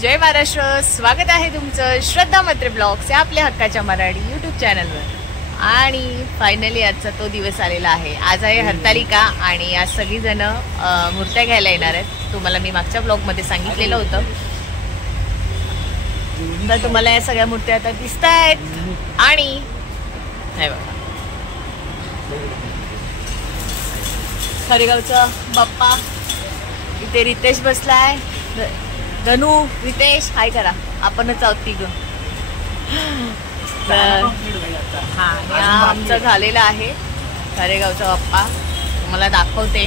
जय महाराष्ट्र. स्वागत आहे तुमचं श्रद्धा म्हात्रे ब्लॉग्स या आपल्या हक्काच्या मराठी यूट्यूब चॅनलवर. आणि फायनली आजचा तो दिवस आलेला आहे. आज आहे हरतालिका आणि आज सगळीजण मूर्त्या घ्यायला येणार आहेत. तुम्हाला मी मागच्या ब्लॉगमध्ये सांगितलेलं होतं. तर तुम्हाला या सगळ्या मूर्त्या आता दिसत आहेत. आणि हे बघा खरेगावचा बाप्पा. इथे रितेश बसलाय. धनू रितेश हाय करा. आपणच आहोत तिघ. आमचं झालेलं आहे खरेगावचा बाप्पा. तुम्हाला दाखवते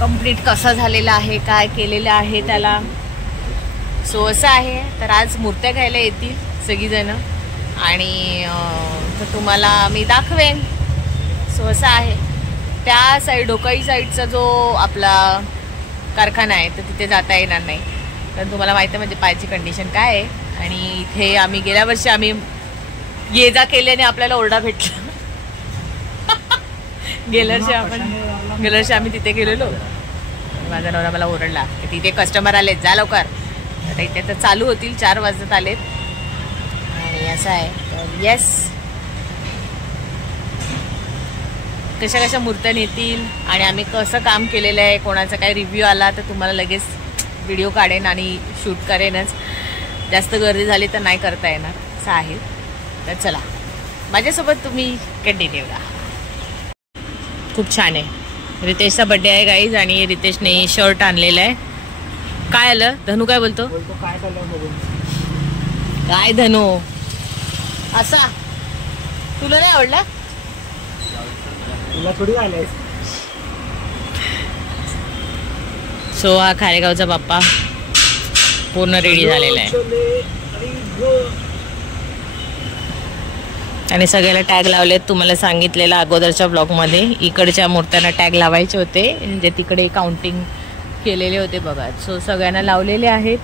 कंप्लीट कसा झालेला आहे, काय केलेलं आहे त्याला. सो असं आहे. तर आज मूर्त्या घ्यायला येतील सगळीजण आणि तर तुम्हाला मी दाखवेन. सो असं आहे. त्या साईड डोकाई साईडचा जो आपला कारखाना आहे तर तिथे जाता येणार नाही. तर तुम्हाला माहिती आहे म्हणजे पायाची कंडिशन काय आहे. आणि इथे आम्ही गेल्या वर्षी आम्ही ये जा केल्याने आपल्याला ओरडा भेटला. गेल्या वर्षी आम्ही तिथे गेलेलो. माझा नवरा मला ओरडला की तिथे कस्टमर आलेत, जा लवकर. आता इथे तर चालू होतील, 4 वाजत आलेत. आणि असं आहे. तर येस, कशा कशा मूर्त्या नेतील आणि आम्ही कसं काम केलेलं आहे, कोणाचा काय रिव्ह्यू आला तर तुम्हाला लगेच व्हिडिओ काढेन आणि शूट करेनच. जास्त गर्दी झाली तर नाही करता येणार असं आहे. तर चला माझ्यासोबत तुम्ही कंटिन्यू करा. खूप छान आहे. रितेशचा बड्डे आहे गाईज आणि रितेशने शर्ट आणलेला आहे. काय आलं धनू? काय बोलतो? काय धनू असा तुला नाही आवडला? सो हा खारेगावचा बाप्पा पूर्ण रेडी झालेला आहे आणि सगळ्याला टॅग लावलेत. तुम्हाला सांगितलेलं अगोदरच्या ब्लॉगमध्ये इकडच्या मूर्त्यांना टॅग लावायचे होते, म्हणजे तिकडे काउंटिंग केलेले होते बघा. सो सगळ्यांना लावलेले आहेत.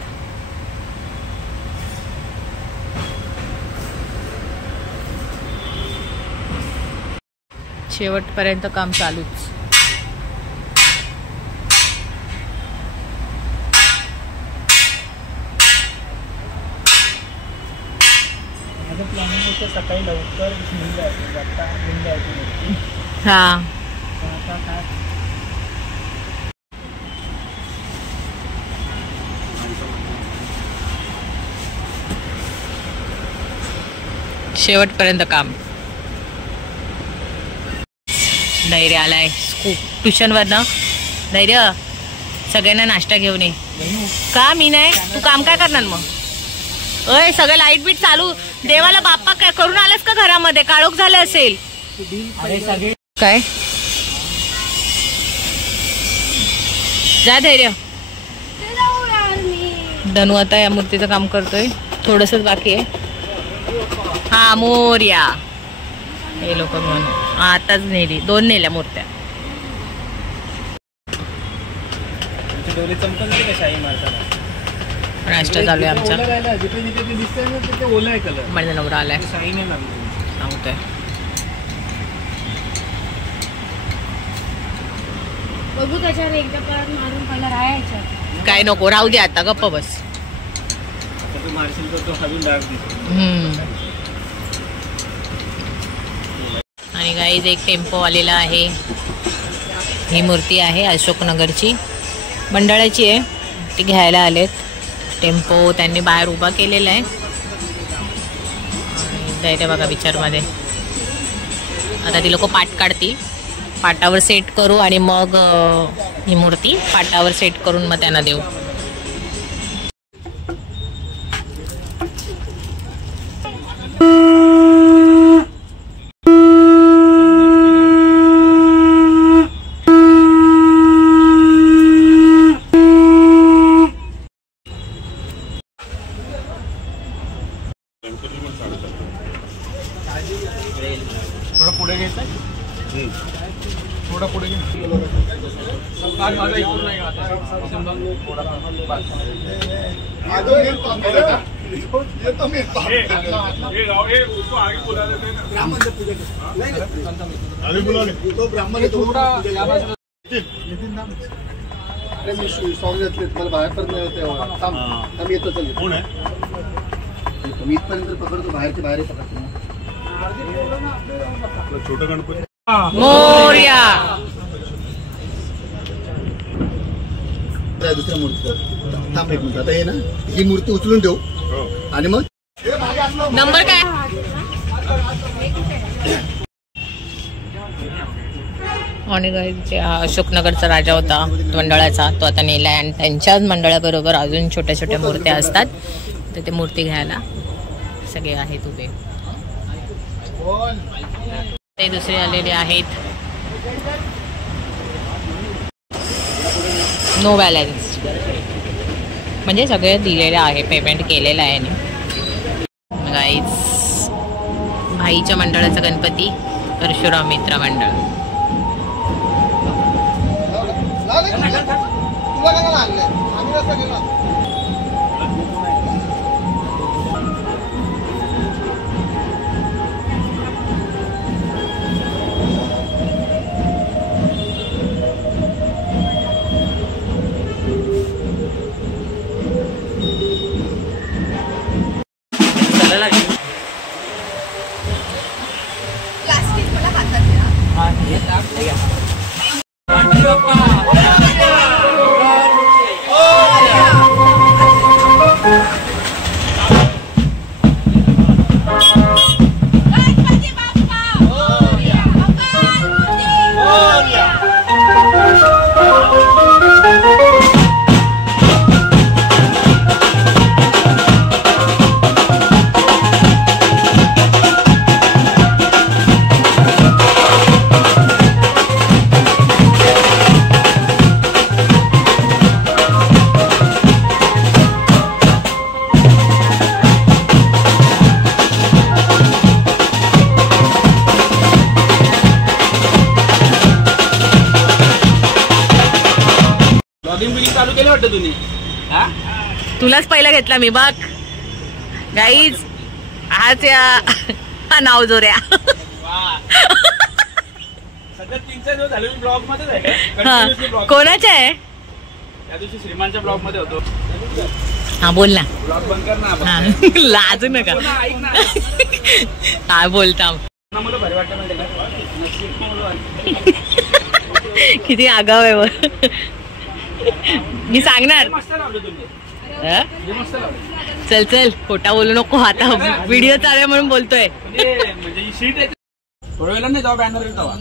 शेवटपर्यंत काम चालूच. सकाळी लवकर हा शेवटपर्यंत काम. धैर्य आलाय ट्युशनवरनं. धैर्य सगळ्यांना नाश्ता घेऊन ये. का मी नाही? तू काम काय करणार मग? अय सगळं लाईट बीट चालू. देवाला बाप्पा काय करून आलेस का घरामध्ये? काळोख झालं असेल काय? जा धैर्य. धनू आता या मूर्तीचं काम करतोय. थोडंसंच बाकी आहे. हा मोर्या. हे लोक म्हणून आताच नेली. 2 नेल्या मूर्त्या. नाश्ता चालू आहे आमचा. माझा नवरा आलाय सांगतोय. काय नको राहू दे आता, गप्प बस. आणि गाईज एक टेम्पो आलेला आहे. ही मूर्ती आहे अशोकनगरची, मंडळाची आहे. ती घ्यायला आलेत. टेम्पो त्यांनी बाहेर उभा केलेला आहे. आणि जायचं बघा विचारमध्ये. आता ती लोक पाट काढतील. पाटावर सेट करू आणि मग ही मूर्ती पाटावर सेट करून मग त्यांना देऊ. थोडा पुढे घ्यायचा. थोडा पुढे घे. ब्राह्मण अरे मी सॉंग घेतले मला बाहेर पण थांब येतो चल कोण आहे मी इथपर्यंत पकडतो बाहेरचे बाहेर पकडतो छोटं गणपती मोरया दुसऱ्या मूर्ती थांब एक मिनिट आता हे ना ही मूर्ती उचलून ठेवू आणि मग नंबर काय आणि अशोकनगरचा राजा होता मंडळाचा तो आता नेलाय आणि त्यांच्याच मंडळाबरोबर अजून छोट्या छोट्या मूर्त्या असतात तर ते मूर्ती घ्यायला सगळे आहेत उभे ते दुसरे आलेले आहेत नो बॅलन्स म्हणजे सगळे दिलेलं आहे पेमेंट केलेलं आहे गाईज भाईच्या मंडळाचा गणपती परशुराम मित्र मंडळ चालू केलं वाटतं तुम्ही तुलाच पहिला घेतला मी बघ गाईज हाच या नाव जोऱ्या सध्या 3-4 दिवस झाले मी ब्लॉग मध्ये आहे कोणाच्या आहे त्या दिवशी श्रीमानच्या ब्लॉग मध्ये होतो हा बोल ना ब्लॉग बंद कर ना लाजू नका ऐक ना काय बोलता मला भारी वाटतं म्हणजे किती आगाव आहे बघ मी सांगणार चल चल खोटा बोलू नको आता व्हिडिओ चालू आहे म्हणून बोलतोय म्हणजे शीट आहे थोड्या वेळा नाही जाऊ बॅनर तेव्हा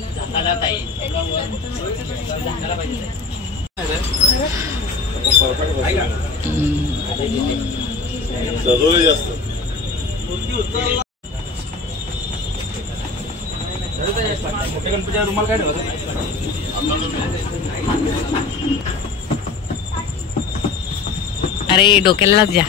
जास्त मोठ्या गणपतीचा रुमाल काय ठेवतो अरे डोक्याला जा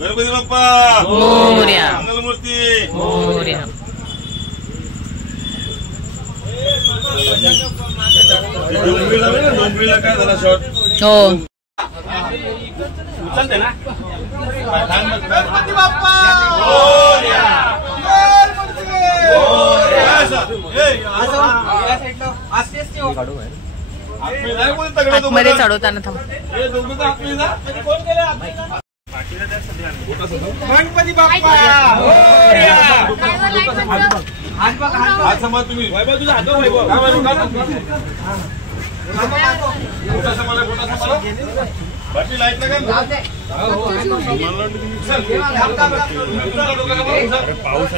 गणपती बाप्पा मोरया मंगलमूर्ती मोरया डोंबरीला काय झाला शॉट हो उचलते ना गणपती बाप्पा मध्ये चढवताना थांब गणपती बाप्पा हात सांभाळ तुम्ही वैभव तुझा हात बाकी लाईट लगा पाऊस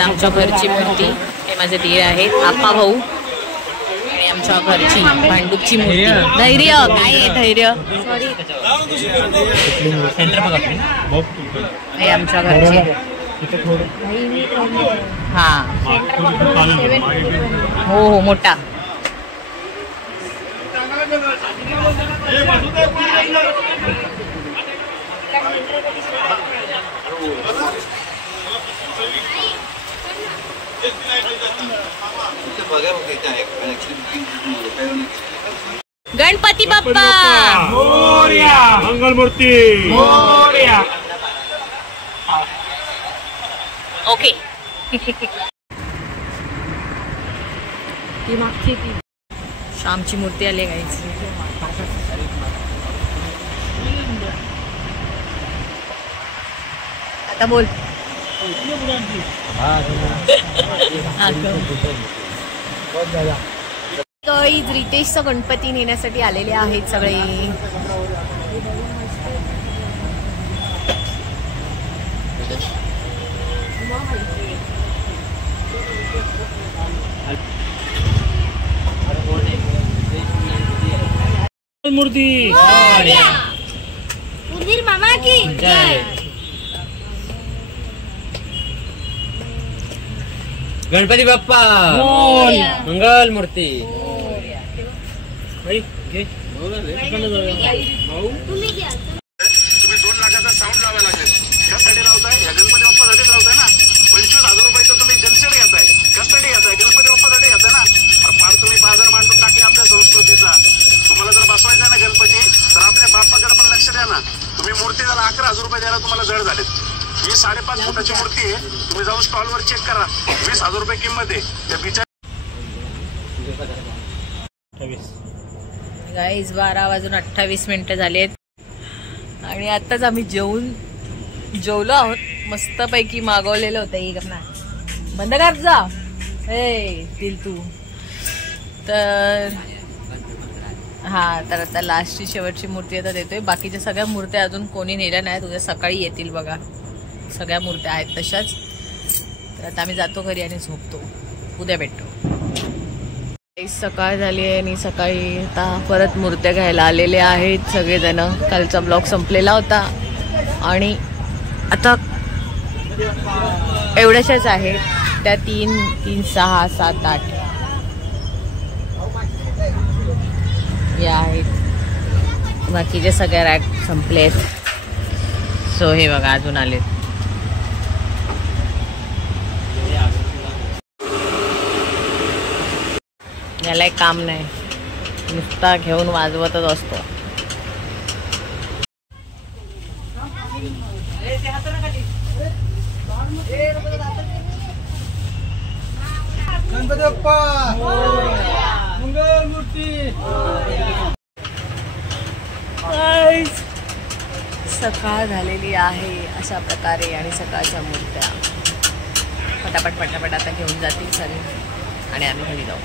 आमच्या घरची मूर्ती हे माझे दीर आहेत आप्पा भाऊ आणि आमच्या घरची भांडूपची मूर्ती धैर्य काय आहे धैर्य हे आमच्या घरचे हा हो हो मोठा बघा होते गणपती बाप्पा मोरया. मंगलमूर्ती मोरया. ओके. ती मागची ती श्यामची मूर्ती आली गाईची. आता बोल. रितेशचा गणपती नेण्यासाठी आलेले आहेत सगळे. मूर्ती उंदीर मामा की जय. गणपती बाप्पा मंगल मूर्ती. तुम्ही 2 लाखाचा साऊंड लावा लागेल. कशासाठी लावताय? या गणपती बाप्पासाठी लावताय ना. 25,000 रुपयाचा तुम्ही जलसेट घेताय. कशासाठी घेताय? गणपती बाप्पासाठी घेताय ना. फार तुम्ही बाजार मांडून टाकले आपल्या संस्कृतीचा. तुम्हाला जर बसवायचा ना गणपती तर आपल्या बाप्पाकडे पण लक्ष द्या ना. तुम्ही मूर्ती त्याला 11,000 रुपये द्यायला तुम्हाला जड झालेत. ही 5.5 फुटाची मूर्ती आहे. तुम्ही जाऊन स्टॉलवर चेक करा. 20,000 रुपये किंमत आहे. त्या बिचार गाईज 12:28 झालेत आणि आताच आम्ही जेवलो आहोत. मस्तपैकी मागवलेलं होतं. एक ना बंद कर जा दिल तू. तर तर आता लास्टची शेवटची मूर्ती आता देतोय. बाकीच्या सगळ्या मूर्त्या अजून कोणी नेल्या नाहीत. उद्या सकाळी येतील बघा. सगळ्या मूर्त्या आहेत तशाच. तर आता आम्ही जातो घरी आणि झोपतो. उद्या भेटतो. सकाळ झाली आहे आणि सकाळी आता परत मूर्त्या घ्यायला आलेले आहेत सगळेजण. कालचा ब्लॉग संपलेला होता आणि आता एवढ्याशाच आहेत त्या 3, 6, 7, 8 या आहेत. बाकीचे सगळे रॅक संपलेत. सो हे बघा अजून आलेत. याला एक काम नाही, नुसता घेऊन वाजवतच असतो. गणपती बाप्पा मंगल मूर्ती. सकाळ झालेली आहे अशा प्रकारे आणि सकाळच्या मूर्त्या पटापट आता घेऊन जातील सगळे आणि आम्ही घरी जाऊ.